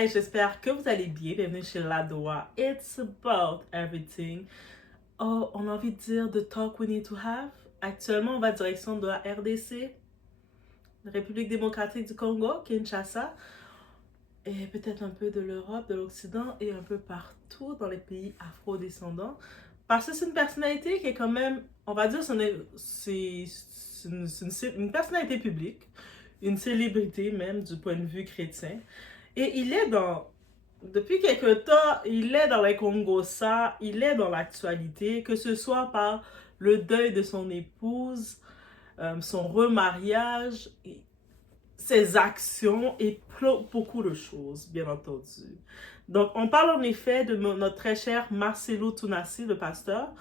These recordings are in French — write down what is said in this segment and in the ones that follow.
guys, j'espère que vous allez bien. Bienvenue chez Ladoa. It's about everything. Oh, on a envie de dire the talk we need to have. Actuellement, on va direction de la RDC, la République démocratique du Congo, Kinshasa, et peut-être un peu de l'Europe, de l'Occident et un peu partout dans les pays afro-descendants. Parce que c'est une personnalité qui est quand même, on va dire, c'est une personnalité publique, une célébrité même du point de vue chrétien. Et il est depuis quelque temps, il est dans les Congossa, il est dans l'actualité, que ce soit par le deuil de son épouse, son remariage, ses actions et beaucoup de choses, bien entendu. Donc, on parle en effet de notre très cher Marcelo Tounassi, le pasteur,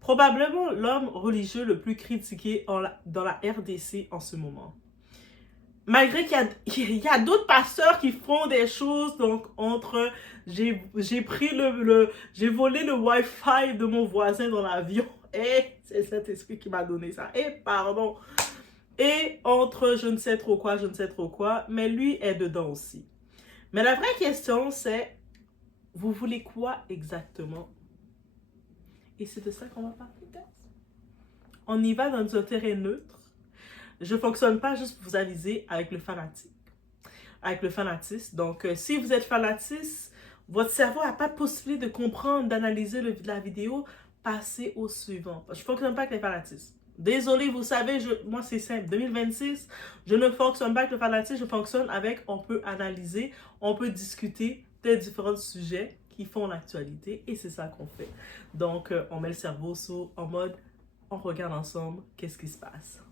probablement l'homme religieux le plus critiqué dans la RDC en ce moment. Malgré qu'il y a d'autres pasteurs qui font des choses, donc entre j'ai volé le Wi-Fi de mon voisin dans l'avion, et c'est cet esprit qui m'a donné ça, et pardon, et entre je ne sais trop quoi, mais lui est dedans aussi. Mais la vraie question c'est, vous voulez quoi exactement? Et c'est de ça qu'on va parler, guys. On y va dans un terrain neutre. Je ne fonctionne pas juste pour vous aviser avec le fanatisme. Donc, si vous êtes fanatiste, votre cerveau n'a pas de possibilité de comprendre, d'analyser la vidéo, passez au suivant. Je ne fonctionne pas avec les fanatismes. Désolé, vous savez, moi c'est simple. 2026, je ne fonctionne pas avec le fanatisme, je fonctionne avec, on peut analyser, on peut discuter des différents sujets qui font l'actualité et c'est ça qu'on fait. Donc, on met le cerveau en mode, on regarde ensemble qu'est-ce qui se passe.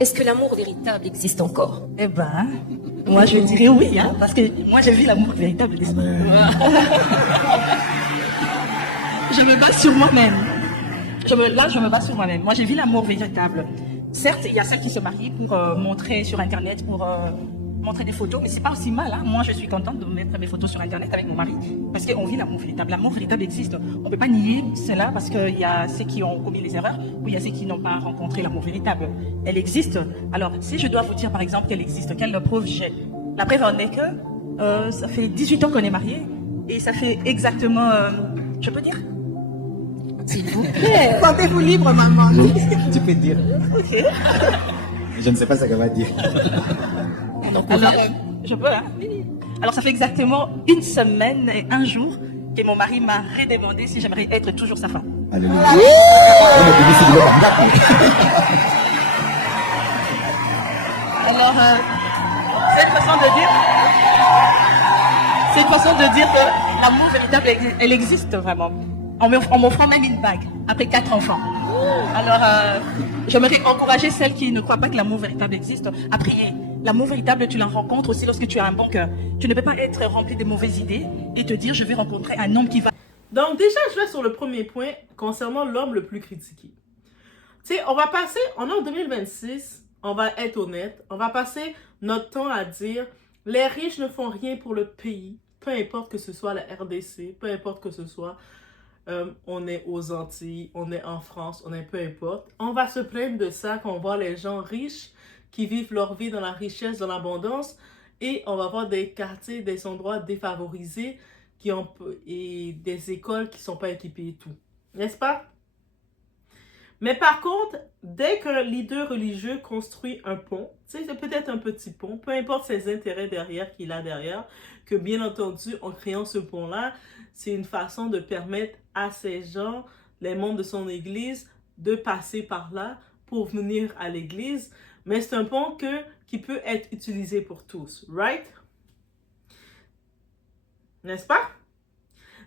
Est-ce que l'amour véritable existe encore? Eh ben, moi je dirais oui, hein, parce que moi j'ai vu l'amour véritable. Je me base sur moi-même. Je me base sur moi-même. Moi j'ai vu l'amour véritable. Certes, il y a ceux qui se marient pour montrer sur Internet, pour montrer des photos, mais c'est pas aussi mal. Hein. Moi, je suis contente de mettre mes photos sur Internet avec mon mari, parce qu'on vit l'amour véritable. L'amour véritable existe. On peut pas nier cela, parce qu'il y a ceux qui ont commis les erreurs, ou il y a ceux qui n'ont pas rencontré l'amour véritable. Elle existe. Alors, si je dois vous dire, par exemple, qu'elle existe, quelle preuve j'ai? La preuve en est que ça fait 18 ans qu'on est mariés, et ça fait exactement... je peux dire? S'il vous plaît. Sentez-vous libre, maman. Tu peux dire. Ok. Je ne sais pas ce qu'elle va dire. Alors, je peux, hein? Alors, ça fait exactement 1 semaine et 1 jour que mon mari m'a redemandé si j'aimerais être toujours sa femme. Alléluia. Alors, c'est une façon de dire que l'amour véritable, elle existe vraiment. En m'offrant même une bague, après 4 enfants. Alors, j'aimerais encourager celles qui ne croient pas que l'amour véritable existe à prier. L'amour véritable, tu l'en rencontres aussi lorsque tu as un bon cœur. Tu ne peux pas être rempli de mauvaises idées et te dire, je vais rencontrer un homme qui va... Donc déjà, je vais sur le premier point concernant l'homme le plus critiqué. Tu sais, on est en 2026, on va être honnête, on va passer notre temps à dire, les riches ne font rien pour le pays, peu importe que ce soit la RDC, peu importe que ce soit... on est aux Antilles, on est en France, on est peu importe. On va se plaindre de ça quand on voit les gens riches qui vivent leur vie dans la richesse, dans l'abondance, et on va voir des quartiers, des endroits défavorisés et des écoles qui ne sont pas équipées et tout. N'est-ce pas? Mais par contre, dès qu'un leader religieux construit un pont, c'est peut-être un petit pont, peu importe ses intérêts qu'il a derrière, que bien entendu, en créant ce pont-là, c'est une façon de permettre à ces gens, les membres de son église, de passer par là pour venir à l'église. Mais c'est un pont qui peut être utilisé pour tous, right? N'est-ce pas?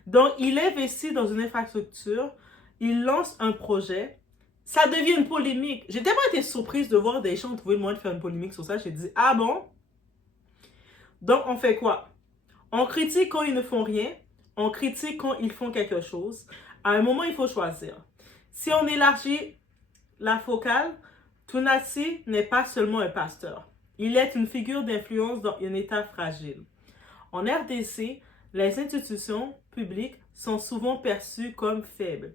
Donc, il investit dans une infrastructure, il lance un projet, ça devient une polémique. J'ai tellement été surprise de voir des gens trouver le moyen de faire une polémique sur ça. J'ai dit, ah bon? Donc, on fait quoi? On critique quand ils ne font rien. On critique quand ils font quelque chose. À un moment, il faut choisir. Si on élargit la focale, Tounassi n'est pas seulement un pasteur. Il est une figure d'influence dans un état fragile. En RDC, les institutions publiques sont souvent perçues comme faibles.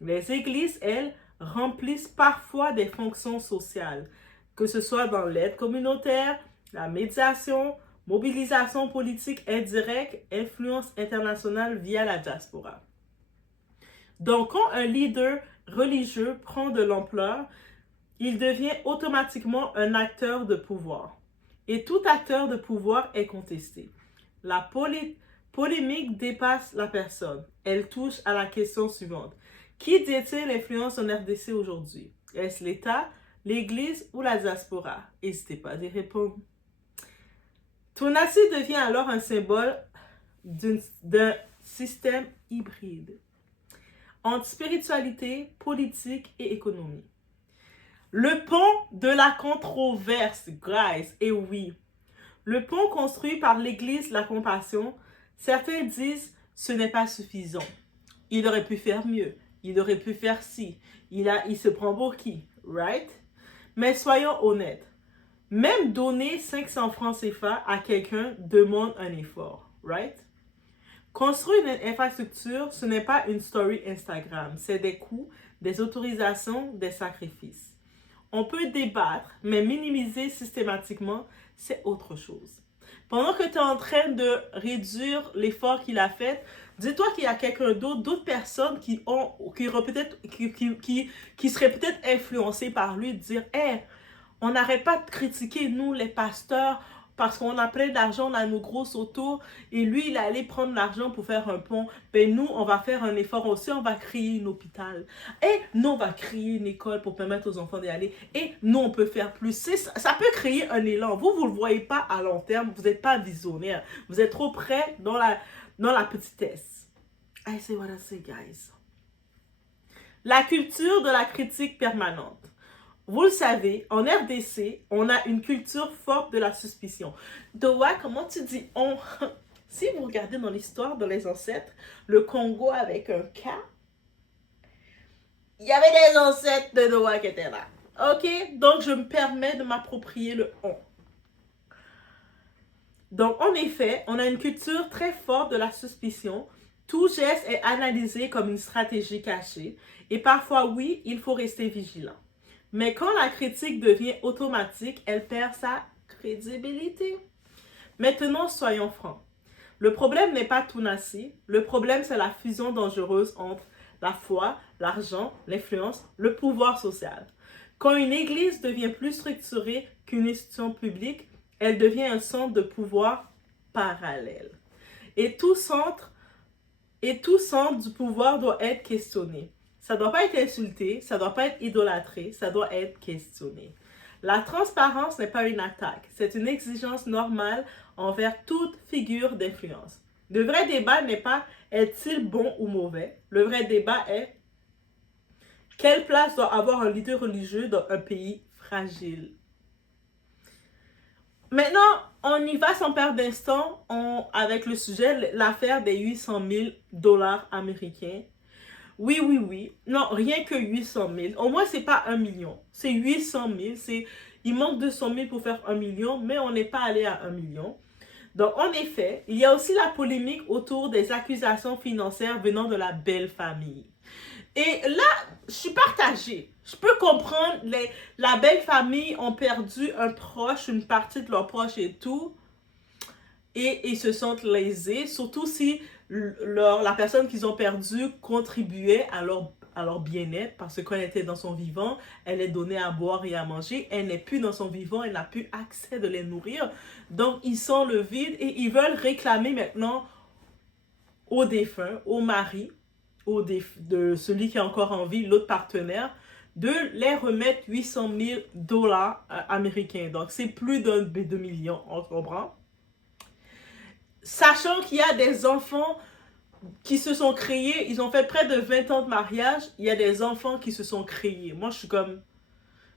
Les églises, elles, remplissent parfois des fonctions sociales, que ce soit dans l'aide communautaire, la médiation, mobilisation politique indirecte, influence internationale via la diaspora. Donc, quand un leader religieux prend de l'ampleur, il devient automatiquement un acteur de pouvoir. Et tout acteur de pouvoir est contesté. La polémique dépasse la personne. Elle touche à la question suivante. Qui détient l'influence en RDC aujourd'hui? Est-ce l'État, l'Église ou la diaspora? N'hésitez pas à y répondre. Tounassi devient alors un symbole d'un système hybride entre spiritualité, politique et économie. Le pont de la controverse, guys, et oui. Le pont construit par l'Église La Compassion, certains disent ce n'est pas suffisant. Il aurait pu faire mieux. Il aurait pu faire ci. Il se prend pour qui? Right? Mais soyons honnêtes. Même donner 500 francs CFA à quelqu'un demande un effort. Right? Construire une infrastructure, ce n'est pas une story Instagram. C'est des coûts, des autorisations, des sacrifices. On peut débattre, mais minimiser systématiquement, c'est autre chose. Pendant que tu es en train de réduire l'effort qu'il a fait, dis-toi qu'il y a quelqu'un d'autre, d'autres personnes qui seraient peut-être influencées par lui, de dire « Hey, on n'arrête pas de critiquer, nous, les pasteurs, parce qu'on a plein d'argent dans nos grosses autos, et lui, il est allé prendre l'argent pour faire un pont. Ben nous, on va faire un effort aussi, on va créer un hôpital. Et nous, on va créer une école pour permettre aux enfants d'y aller. Et nous, on peut faire plus. Ça peut créer un élan. Vous ne le voyez pas à long terme, vous n'êtes pas visionnaire. Vous êtes trop près dans la petitesse. I say what I say, guys. La culture de la critique permanente. Vous le savez, en RDC, on a une culture forte de la suspicion. Doa, comment tu dis on? Si vous regardez dans l'histoire, dans les ancêtres, le Congo avec un K, il y avait des ancêtres de Doa qui étaient là. Ok? Donc, je me permets de m'approprier le on. Donc, en effet, on a une culture très forte de la suspicion. Tout geste est analysé comme une stratégie cachée. Et parfois, oui, il faut rester vigilant. Mais quand la critique devient automatique, elle perd sa crédibilité. Maintenant, soyons francs. Le problème n'est pas Tounassi. Le problème, c'est la fusion dangereuse entre la foi, l'argent, l'influence, le pouvoir social. Quand une église devient plus structurée qu'une institution publique, elle devient un centre de pouvoir parallèle. Et tout centre du pouvoir doit être questionné. Ça ne doit pas être insulté, ça ne doit pas être idolâtré, ça doit être questionné. La transparence n'est pas une attaque, c'est une exigence normale envers toute figure d'influence. Le vrai débat n'est pas est-il bon ou mauvais. Le vrai débat est quelle place doit avoir un leader religieux dans un pays fragile. Maintenant, on y va sans perdre d'instant avec le sujet, l'affaire des 800 000 $ américains. Oui. Non, rien que 800 000. Au moins, c'est pas 1 million. C'est 800 000. Il manque 200 000 pour faire 1 million, mais on n'est pas allé à 1 million. Donc, en effet, il y a aussi la polémique autour des accusations financières venant de la belle famille. Et là, je suis partagée. Je peux comprendre, la belle famille ont perdu un proche, une partie de leur proche et tout. Et ils se sentent lésés, surtout si la personne qu'ils ont perdue contribuait à leur bien-être, parce qu'elle était dans son vivant, elle est donnée à boire et à manger, elle n'est plus dans son vivant, elle n'a plus accès de les nourrir. Donc, ils sont le vide et ils veulent réclamer maintenant au défunt, au mari, de celui qui est encore en vie, l'autre partenaire, de les remettre 800 000 $ américains. Donc, c'est plus de 2 millions, on comprend? Sachant qu'il y a des enfants qui se sont créés, ils ont fait près de 20 ans de mariage, il y a des enfants qui se sont créés. Moi, je suis comme,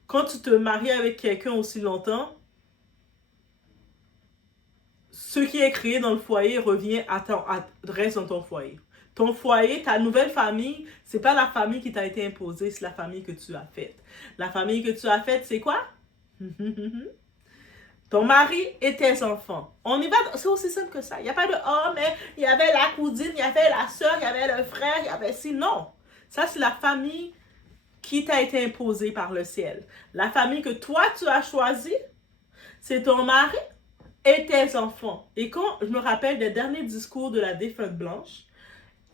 quand tu te maries avec quelqu'un aussi longtemps, ce qui est créé dans le foyer reste dans ton foyer. Ton foyer, ta nouvelle famille, c'est pas la famille qui t'a été imposée, c'est la famille que tu as faite. La famille que tu as faite, c'est quoi? ton mari et tes enfants. On y va, c'est aussi simple que ça. Il n'y a pas de « oh, mais il y avait la cousine, il y avait la soeur, il y avait le frère, il y avait ci ». Non, ça c'est la famille qui t'a été imposée par le ciel. La famille que toi tu as choisie, c'est ton mari et tes enfants. Et quand je me rappelle des derniers discours de la défunte Blanche,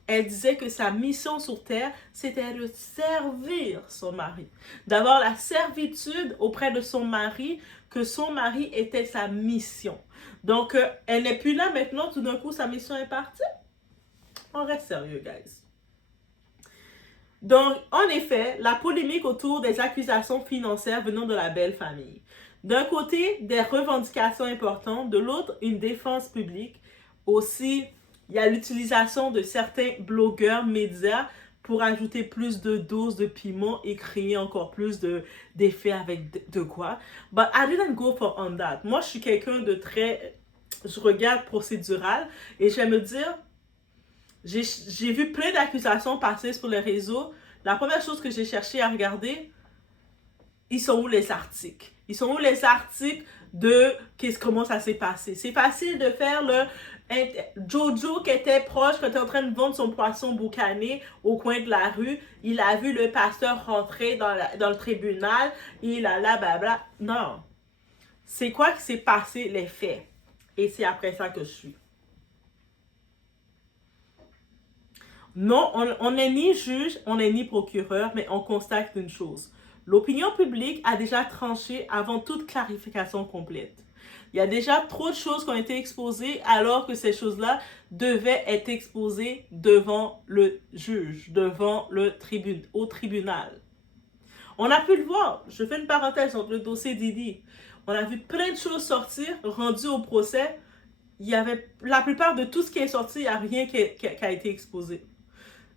elle disait que sa mission sur terre, c'était de servir son mari. D'avoir la servitude auprès de son mari, que son mari était sa mission. Donc, elle n'est plus là maintenant, tout d'un coup, sa mission est partie. On reste sérieux, guys. Donc, en effet, la polémique autour des accusations financières venant de la belle famille. D'un côté, des revendications importantes, de l'autre, une défense publique. Aussi, il y a l'utilisation de certains blogueurs, médias, pour ajouter plus de doses de piment et créer encore plus d'effets avec de quoi. But I didn't go for on that. Moi, je suis quelqu'un de très... Je regarde procédural et je vais me dire... J'ai vu plein d'accusations passer sur les réseaux. La première chose que j'ai cherché à regarder, ils sont où les articles? Ils sont où les articles de comment ça s'est passé? C'est facile de faire le Jojo qui était proche, qui était en train de vendre son poisson boucané au coin de la rue. Il a vu le pasteur rentrer dans le tribunal. Il a là, blabla. Non. C'est quoi qui s'est passé, les faits? Et c'est après ça que je suis. Non, on n'est ni juge, on n'est ni procureur, mais on constate une chose. L'opinion publique a déjà tranché avant toute clarification complète. Il y a déjà trop de choses qui ont été exposées alors que ces choses-là devaient être exposées devant le juge, devant au tribunal. On a pu le voir. Je fais une parenthèse entre le dossier Didi. On a vu plein de choses sortir, rendues au procès. Il y avait la plupart de tout ce qui est sorti, il n'y a rien qui a été exposé.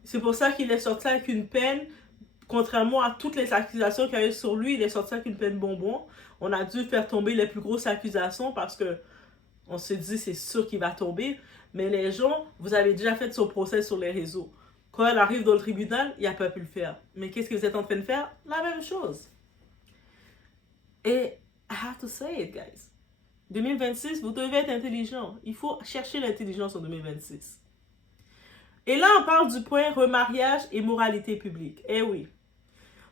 C'est pour ça qu'il est sorti avec une peine, contrairement à toutes les accusations qu'il y a eu sur lui, il est sorti avec une peine bonbon. On a dû faire tomber les plus grosses accusations parce que on se dit c'est sûr qu'il va tomber. Mais les gens, vous avez déjà fait son procès sur les réseaux. Quand elle arrive dans le tribunal, il n'a pas pu le faire. Mais qu'est-ce que vous êtes en train de faire? La même chose. Et I have to say it, guys. 2026, vous devez être intelligent. Il faut chercher l'intelligence en 2026. Et là, on parle du point remariage et moralité publique. Eh oui.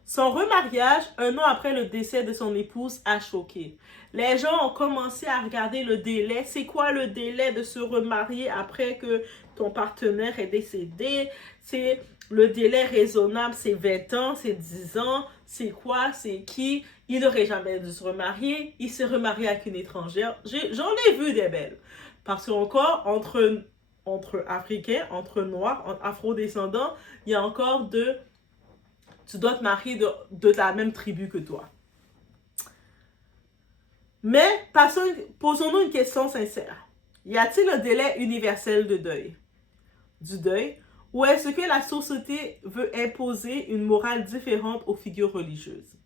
Son remariage, 1 an après le décès de son épouse, a choqué. Les gens ont commencé à regarder le délai. C'est quoi le délai de se remarier après que ton partenaire est décédé? C'est le délai raisonnable, c'est 20 ans, c'est 10 ans. C'est quoi? C'est qui? Il n'aurait jamais dû se remarier. Il s'est remarié avec une étrangère. J'en ai vu des belles. Parce qu'encore, entre Africains, entre Noirs, entre Afro-descendants, il y a encore tu dois te marier de la même tribu que toi. Mais posons-nous une question sincère. Y a-t-il un délai universel du deuil, ou est-ce que la société veut imposer une morale différente aux figures religieuses?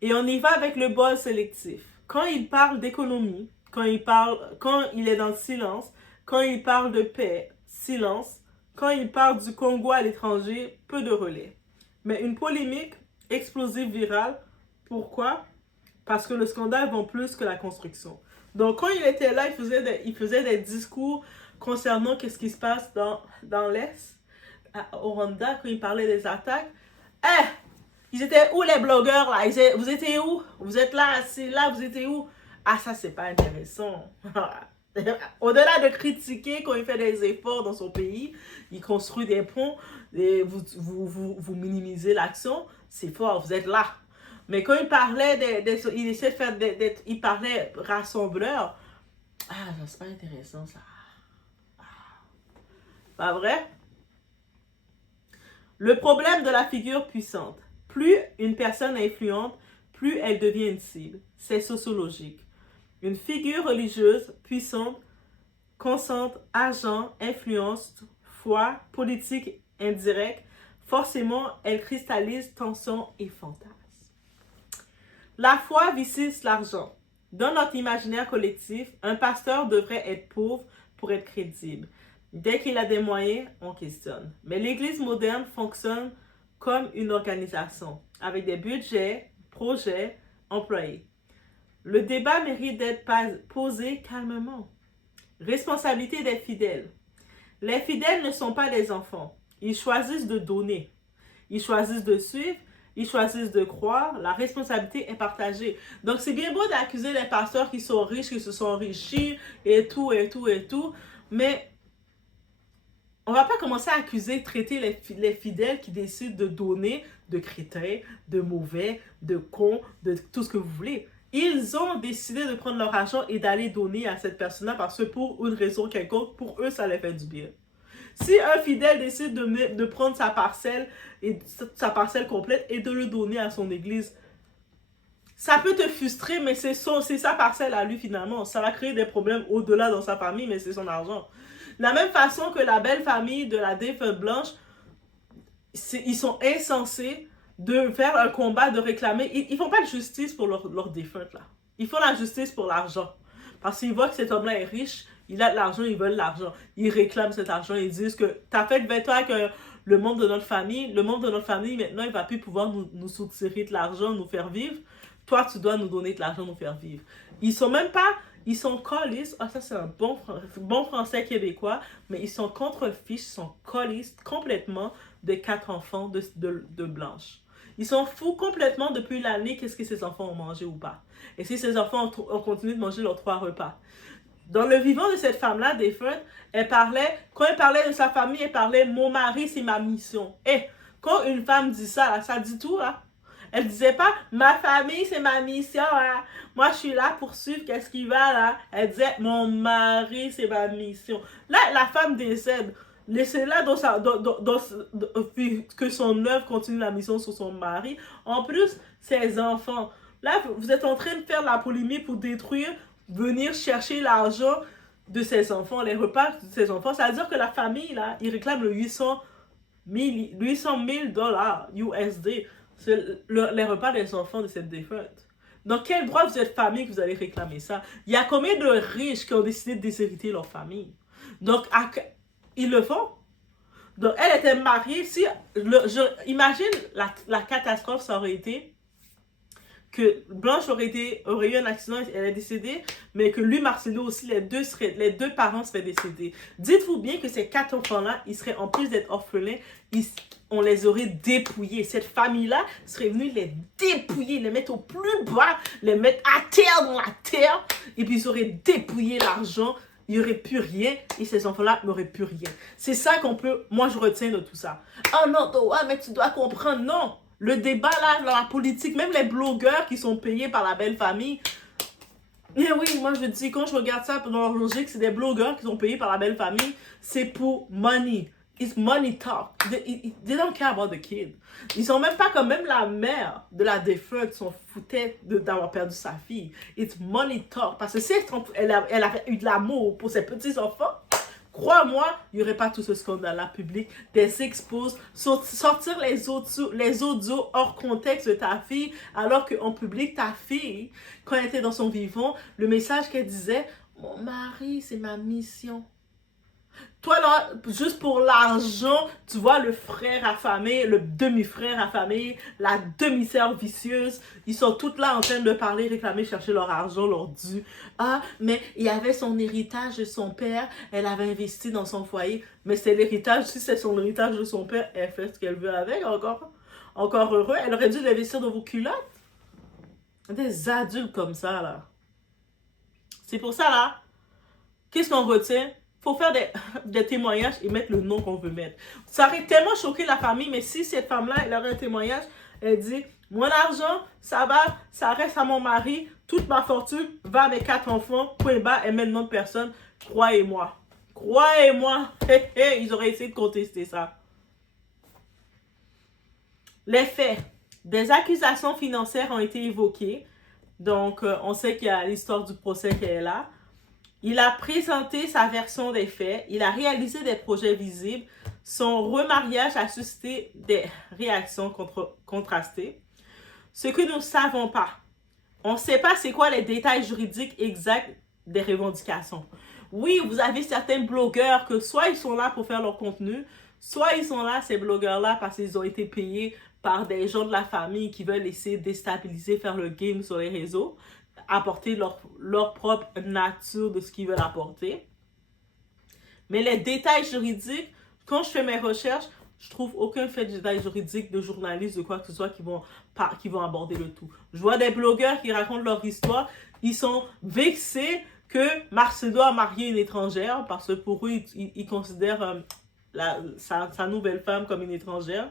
Et on y va avec le bol sélectif. Quand il parle d'économie, quand il est dans le silence, quand il parle de paix, silence. Quand il parle du Congo à l'étranger, peu de relais. Mais une polémique explosive virale. Pourquoi? Parce que le scandale vend plus que la construction. Donc, quand il était là, il faisait des discours concernant qu'est-ce qui se passe dans l'Est, au Rwanda, quand il parlait des attaques. Ils étaient où les blogueurs là? Vous étiez où? Vous êtes là, assis là, vous étiez où? Ah, ça, c'est pas intéressant. Au-delà de critiquer quand il fait des efforts dans son pays, il construit des ponts, et vous minimisez l'action, c'est fort, vous êtes là. Mais quand il parlait, il essaie de faire il parlait rassembleur, ça c'est pas intéressant ça. Pas vrai? Le problème de la figure puissante. Plus une personne est influente, plus elle devient une cible. C'est sociologique. Une figure religieuse puissante concentre argent, influence, foi, politique indirecte. Forcément, elle cristallise tension et fantasme. La foi vicise l'argent. Dans notre imaginaire collectif, un pasteur devrait être pauvre pour être crédible. Dès qu'il a des moyens, on questionne. Mais l'Église moderne fonctionne comme une organisation, avec des budgets, projets, employés. Le débat mérite d'être posé calmement. Responsabilité des fidèles. Les fidèles ne sont pas des enfants. Ils choisissent de donner. Ils choisissent de suivre. Ils choisissent de croire. La responsabilité est partagée. Donc, c'est bien beau d'accuser les pasteurs qui sont riches, qui se sont enrichis, et tout, et tout, et tout. Mais on ne va pas commencer à accuser, traiter les fidèles qui décident de donner de crétins, de mauvais, de cons, de tout ce que vous voulez. Ils ont décidé de prendre leur argent et d'aller donner à cette personne-là parce que pour une raison quelconque, pour eux, ça les fait du bien. Si un fidèle décide de prendre sa parcelle complète et de le donner à son église, ça peut te frustrer, mais c'est sa parcelle à lui finalement. Ça va créer des problèmes au-delà dans sa famille, mais c'est son argent. De la même façon que la belle famille de la défunte Blanche, ils sont insensés de faire un combat, de réclamer. Ils font pas de justice pour leur défunte, là. Ils font la justice pour l'argent. Parce qu'ils voient que cet homme-là est riche, il a de l'argent, ils veulent l'argent. Ils réclament cet argent, ils disent que t'as fait 20 ans avec le membre de notre famille, maintenant, il va plus pouvoir nous soutirer de l'argent, nous faire vivre. Toi, tu dois nous donner de l'argent, nous faire vivre. Ils sont même pas, ils sont colistes. Ah, ça, c'est un bon français québécois, mais ils sont contre-fiches, ils sont colistes complètement de 4 enfants de Blanche. Ils sont fous complètement depuis l'année qu'est-ce que ces enfants ont mangé ou pas. Et si ces enfants ont continué de manger leurs 3 repas. Dans le vivant de cette femme-là, défunte, quand elle parlait de sa famille, elle parlait « Mon mari, c'est ma mission ». Et quand une femme dit ça, là, ça dit tout, là. Elle disait pas « Ma famille, c'est ma mission, là. Moi, je suis là pour suivre qu'est-ce qui va, là. » Elle disait « Mon mari, c'est ma mission. » Là, la femme décède. Laissez-la que son œuvre continue la mission sur son mari. En plus, ses enfants. Là, vous êtes en train de faire la polémique pour détruire, venir chercher l'argent de ses enfants, les repas de ses enfants. Ça veut dire que la famille, là, ils réclament le 800 000 USD. C'est les repas des enfants de cette défunte. Dans quel droit vous êtes famille que vous allez réclamer ça? Il y a combien de riches qui ont décidé de déshériter leur famille? Donc, ils le font. Donc, elle était mariée. Imagine la catastrophe, ça aurait été que Blanche aurait eu un accident, elle est décédée, mais que lui, Marcelo aussi, les deux parents seraient décédés. Dites-vous bien que ces 4 enfants-là, ils seraient, en plus d'être orphelins, on les aurait dépouillés. Cette famille-là serait venue les dépouiller, les mettre au plus bas, les mettre à terre dans la terre, et puis ils auraient dépouillé l'argent. Il n'y aurait plus rien, et ces enfants-là n'auraient plus rien. C'est ça moi je retiens de tout ça. Oh non, toi, mais tu dois comprendre, non. Le débat là, dans la politique, même les blogueurs qui sont payés par la belle famille. Et oui, moi je dis, quand je regarde ça dans leur logique, c'est des blogueurs qui sont payés par la belle famille, c'est pour money. It's money talk. They don't care about the kid. Ils sont même pas comme même la mère de la défunte s'en foutait d'avoir perdu sa fille. It's money talk. Parce que si elle avait eu de l'amour pour ses petits-enfants, crois-moi, il n'y aurait pas tout ce scandale-là public, des exposes, sortir les audios hors contexte de ta fille, alors qu'en public, ta fille, quand elle était dans son vivant, le message qu'elle disait, « Mon mari, c'est ma mission. » Toi, là, juste pour l'argent, tu vois le frère affamé, le demi-frère affamé, la demi-sœur vicieuse, ils sont toutes là en train de parler, réclamer, chercher leur argent, leur dû. Ah, mais il y avait son héritage de son père, elle avait investi dans son foyer. Mais c'est l'héritage, si c'est son héritage de son père, elle fait ce qu'elle veut avec, encore heureux. Elle aurait dû l'investir dans vos culottes. Des adultes comme ça, là. C'est pour ça, là, qu'est-ce qu'on retient? Faut faire des témoignages et mettre le nom qu'on veut mettre. Ça aurait tellement choqué la famille, mais si cette femme-là, elle aurait un témoignage, elle dit, mon argent, ça reste à mon mari, toute ma fortune va à mes 4 enfants, point bas, et maintenant de personne, croyez-moi. Croyez-moi, ils auraient essayé de contester ça. Les faits. Des accusations financières ont été évoquées. Donc, on sait qu'il y a l'histoire du procès qui est là. Il a présenté sa version des faits. Il a réalisé des projets visibles. Son remariage a suscité des réactions contrastées. Ce que nous ne savons pas. On ne sait pas c'est quoi les détails juridiques exacts des revendications. Oui, vous avez certains blogueurs que soit ils sont là pour faire leur contenu, soit ils sont là, ces blogueurs-là, parce qu'ils ont été payés par des gens de la famille qui veulent essayer de déstabiliser, faire le game sur les réseaux. apporter leur propre nature de ce qu'ils veulent apporter. Mais les détails juridiques, quand je fais mes recherches, je trouve aucun fait de détail juridique de journalistes, de quoi que ce soit qui vont aborder le tout. Je vois des blogueurs qui racontent leur histoire, ils sont vexés que Marcelo a marié une étrangère parce que pour eux, ils considèrent sa nouvelle femme comme une étrangère.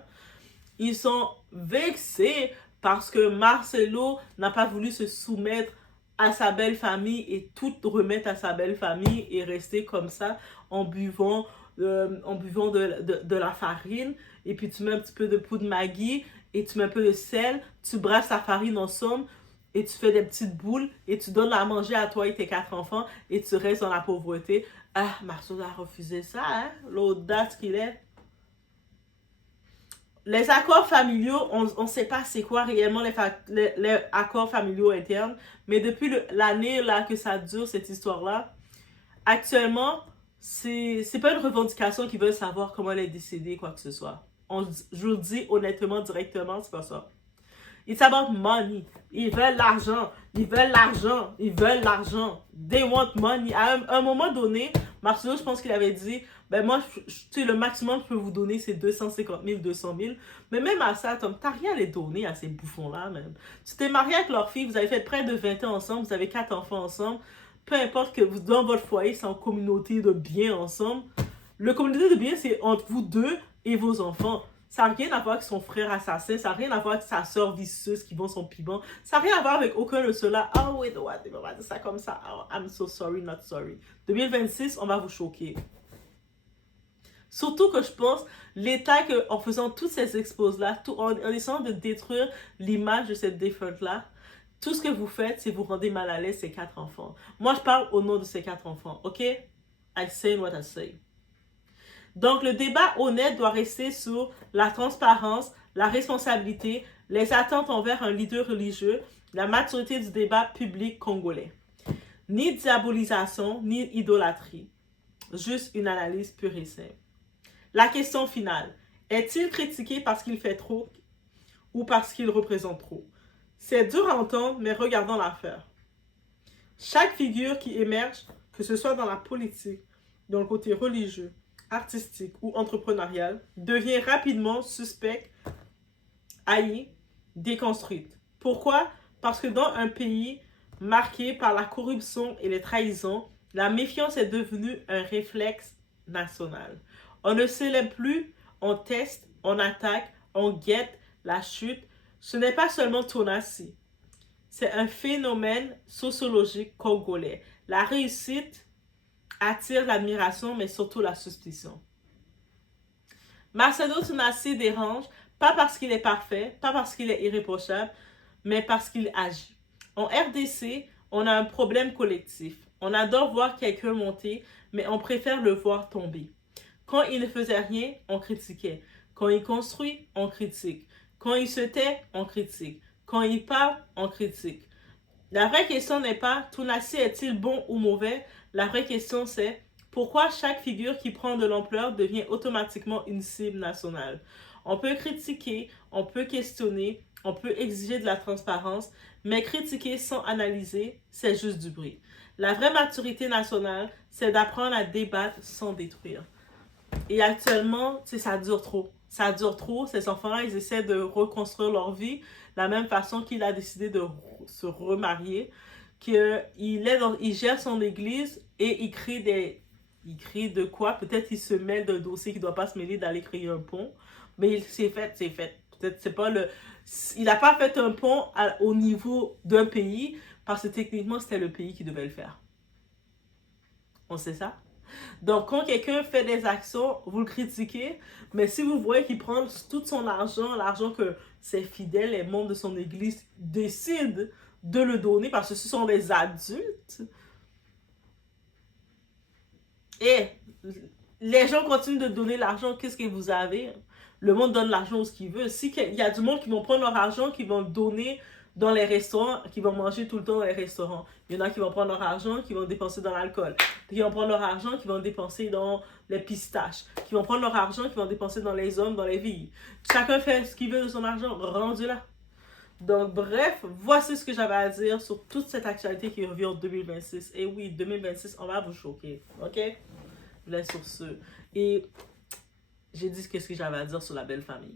Ils sont vexés parce que Marcelo n'a pas voulu se soumettre à sa belle famille et tout remettre à sa belle famille et rester comme ça en buvant de la farine et puis tu mets un petit peu de poudre Maggi et tu mets un peu de sel, tu brasses la farine ensemble et tu fais des petites boules et tu donnes à manger à toi et tes 4 enfants et tu restes dans la pauvreté. Ah, Marcelo a refusé ça, hein? L'audace qu'il est. Les accords familiaux, on ne sait pas c'est quoi réellement les accords familiaux internes, mais depuis l'année là que ça dure, cette histoire-là, actuellement, c'est pas une revendication qu'ils veulent savoir comment elle est décédée, quoi que ce soit. Je vous le dis honnêtement, directement, c'est pas ça. It's about money. Ils veulent l'argent. Ils veulent l'argent. Ils veulent l'argent. They want money. À un moment donné, Marcelo, je pense qu'il avait dit, ben moi, le maximum que je peux vous donner, c'est 250 000, 200 000. Mais même à ça, t'as rien à les donner à ces bouffons-là, même. Tu t'es marié avec leur fille, vous avez fait près de 20 ans ensemble, vous avez 4 enfants ensemble. Peu importe que vous, dans votre foyer, c'est en communauté de biens ensemble. Le communauté de biens, c'est entre vous deux et vos enfants. Ça n'a rien à voir avec son frère assassin, ça n'a rien à voir avec sa soeur vicieuse qui vend son piment. Ça n'a rien à voir avec aucun de ceux-là. Oh, wait, what? On va dire ça comme ça. Oh, I'm so sorry, not sorry. 2026, on va vous choquer. Surtout que je pense, l'État, en faisant toutes ces exposes-là, en essayant de détruire l'image de cette défunte-là, tout ce que vous faites, c'est vous rendez mal à l'aise ces 4 enfants. Moi, je parle au nom de ces 4 enfants, ok? I say what I say. Donc, le débat honnête doit rester sur la transparence, la responsabilité, les attentes envers un leader religieux, la maturité du débat public congolais. Ni diabolisation, ni idolâtrie. Juste une analyse pure et simple. La question finale. Est-il critiqué parce qu'il fait trop ou parce qu'il représente trop? C'est dur à entendre, mais regardons l'affaire. Chaque figure qui émerge, que ce soit dans la politique, dans le côté religieux, artistique ou entrepreneuriale, devient rapidement suspecte, haïe, déconstruite. Pourquoi? Parce que dans un pays marqué par la corruption et les trahisons, la méfiance est devenue un réflexe national. On ne célèbre plus, on teste, on attaque, on guette la chute. Ce n'est pas seulement Tonassi. C'est un phénomène sociologique congolais. La réussite attire l'admiration, mais surtout la suspicion. Marcelo Tonassi dérange, pas parce qu'il est parfait, pas parce qu'il est irréprochable, mais parce qu'il agit. En RDC, on a un problème collectif. On adore voir quelqu'un monter, mais on préfère le voir tomber. Quand il ne faisait rien, on critiquait. Quand il construit, on critique. Quand il se tait, on critique. Quand il parle, on critique. La vraie question n'est pas Tonassi est-il bon ou mauvais? La vraie question c'est pourquoi chaque figure qui prend de l'ampleur devient automatiquement une cible nationale? On peut critiquer, on peut questionner, on peut exiger de la transparence, mais critiquer sans analyser, c'est juste du bruit. La vraie maturité nationale, c'est d'apprendre à débattre sans détruire. Et actuellement, ça dure trop. Ça dure trop. Ces enfants-là, ils essaient de reconstruire leur vie de la même façon qu'il a décidé de se remarier. Il gère son église et il crie de quoi? Peut-être il se mêle d'un dossier qui ne doit pas se mêler d'aller créer un pont. Mais c'est fait. Peut-être c'est pas il n'a pas fait un pont au niveau d'un pays parce que techniquement, c'était le pays qui devait le faire. On sait ça? Donc, quand quelqu'un fait des actions, vous le critiquez, mais si vous voyez qu'il prend tout son argent, l'argent que ses fidèles, les membres de son église décident de le donner parce que ce sont des adultes, et les gens continuent de donner l'argent, qu'est-ce que vous avez? Le monde donne l'argent où ce qu'il veut. Si il y a du monde qui vont prendre leur argent, qui vont le donner dans les restaurants, qui vont manger tout le temps dans les restaurants. Il y en a qui vont prendre leur argent, qui vont dépenser dans l'alcool. Qui vont prendre leur argent, qui vont dépenser dans les pistaches. Qui vont prendre leur argent, qui vont dépenser dans les hommes, dans les villes. Chacun fait ce qu'il veut de son argent, rendu là. Donc, bref, voici ce que j'avais à dire sur toute cette actualité qui revient en 2026. Et oui, 2026, on va vous choquer. OK? Je vous laisse sur ce. Et j'ai dit ce que j'avais à dire sur la belle famille.